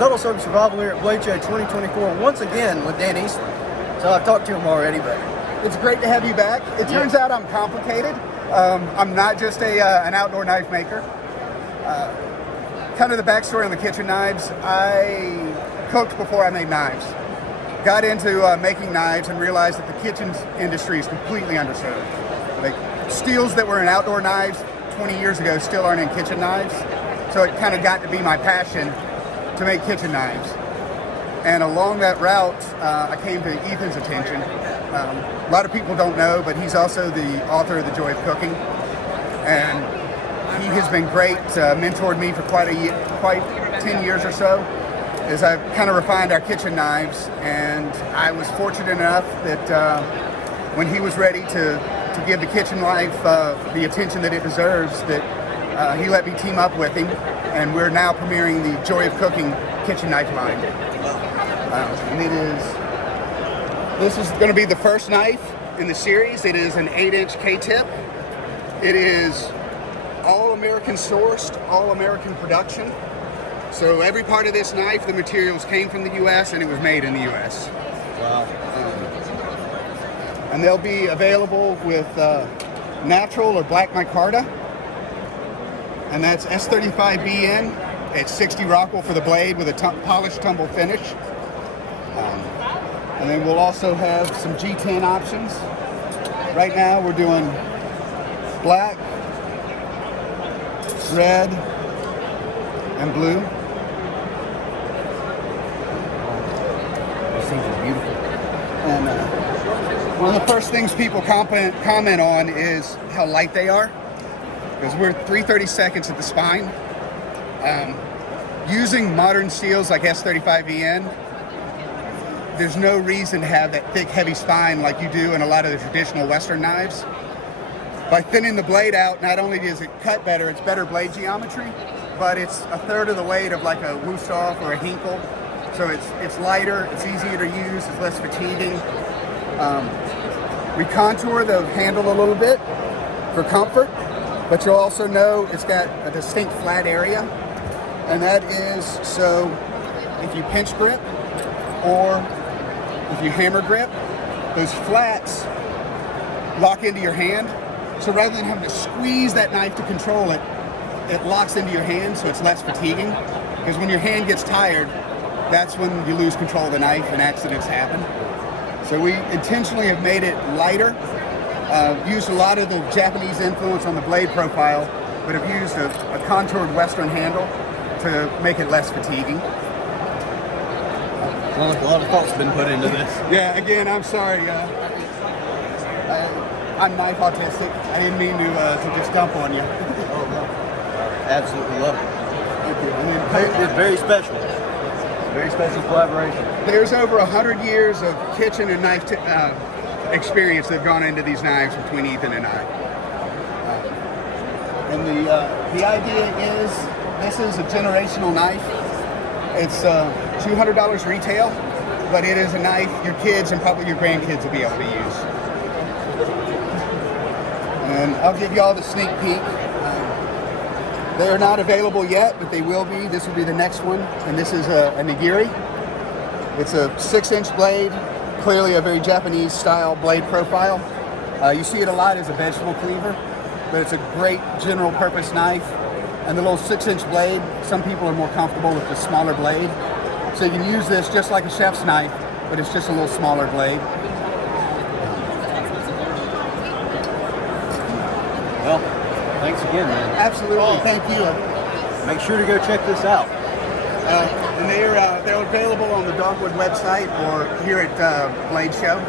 Subtle Circle Survival here at Bladeshow 2024 once again with Dan Easton. So I've talked to him already, but it's great to have you back. It turns out I'm complicated. I'm not just an outdoor knife maker. Kind of the backstory on the kitchen knives. I cooked before I made knives. Got into making knives and realized that the kitchen industry is completely underserved. Like steels that were in outdoor knives 20 years ago still aren't in kitchen knives. So it kind of got to be my passion to make kitchen knives. And along that route, I came to Ethan's attention. A lot of people don't know, but he's also the author of The Joy of Cooking. And he has been great, mentored me for quite 10 years or so, as I've kind of refined our kitchen knives. And I was fortunate enough that when he was ready to give the kitchen knife the attention that it deserves, that he let me team up with him. And we're now premiering the Joy of Cooking kitchen knife line. And this is going to be the first knife in the series. It is an 8-inch K-tip. It is all American sourced, all American production. So every part of this knife, the materials came from the U.S. and it was made in the U.S. Wow. And they'll be available with natural or black micarta. And that's S35BN at 60 Rockwell for the blade with a polished tumble finish. And then we'll also have some G10 options. Right now we're doing black, red, and blue. These things are beautiful. And one of the first things people comment on is how light they are, because we're 3/32 at the spine. Using modern steels like S35VN, there's no reason to have that thick, heavy spine like you do in a lot of the traditional Western knives. By thinning the blade out, not only does it cut better, it's better blade geometry, but it's a third of the weight of like a Wusthof or a Hinkle. So it's lighter, it's easier to use, it's less fatiguing. We contour the handle a little bit for comfort, but you'll also know it's got a distinct flat area. And that is so if you pinch grip or if you hammer grip, those flats lock into your hand. So rather than having to squeeze that knife to control it, it locks into your hand so it's less fatiguing. Because when your hand gets tired, that's when you lose control of the knife and accidents happen. So we intentionally have made it lighter, used a lot of the Japanese influence on the blade profile, but have used a contoured Western handle to make it less fatiguing. Sounds like a lot of thought's been put into this. Yeah, again, I'm sorry. I'm knife autistic. I didn't mean to just dump on you. Oh, no. Absolutely love it. Thank you. I mean, it's very special. Very special collaboration. There's over 100 years of kitchen and knife experience that have gone into these knives between Ethan and I. And the idea is, this is a generational knife. It's $200 retail, but it is a knife your kids and probably your grandkids will be able to use. And I'll give you all the sneak peek. They are not available yet, but they will be. This will be the next one. And this is a nigiri. It's a 6-inch blade, clearly a very Japanese style blade profile. You see it a lot as a vegetable cleaver, but it's a great general purpose knife. And the little 6-inch blade, some people are more comfortable with the smaller blade. So you can use this just like a chef's knife, but it's just a little smaller blade. Well, thanks again, man. Absolutely, thank you. Make sure to go check this out. And they're available on the Dogwood website or here at Bladeshow.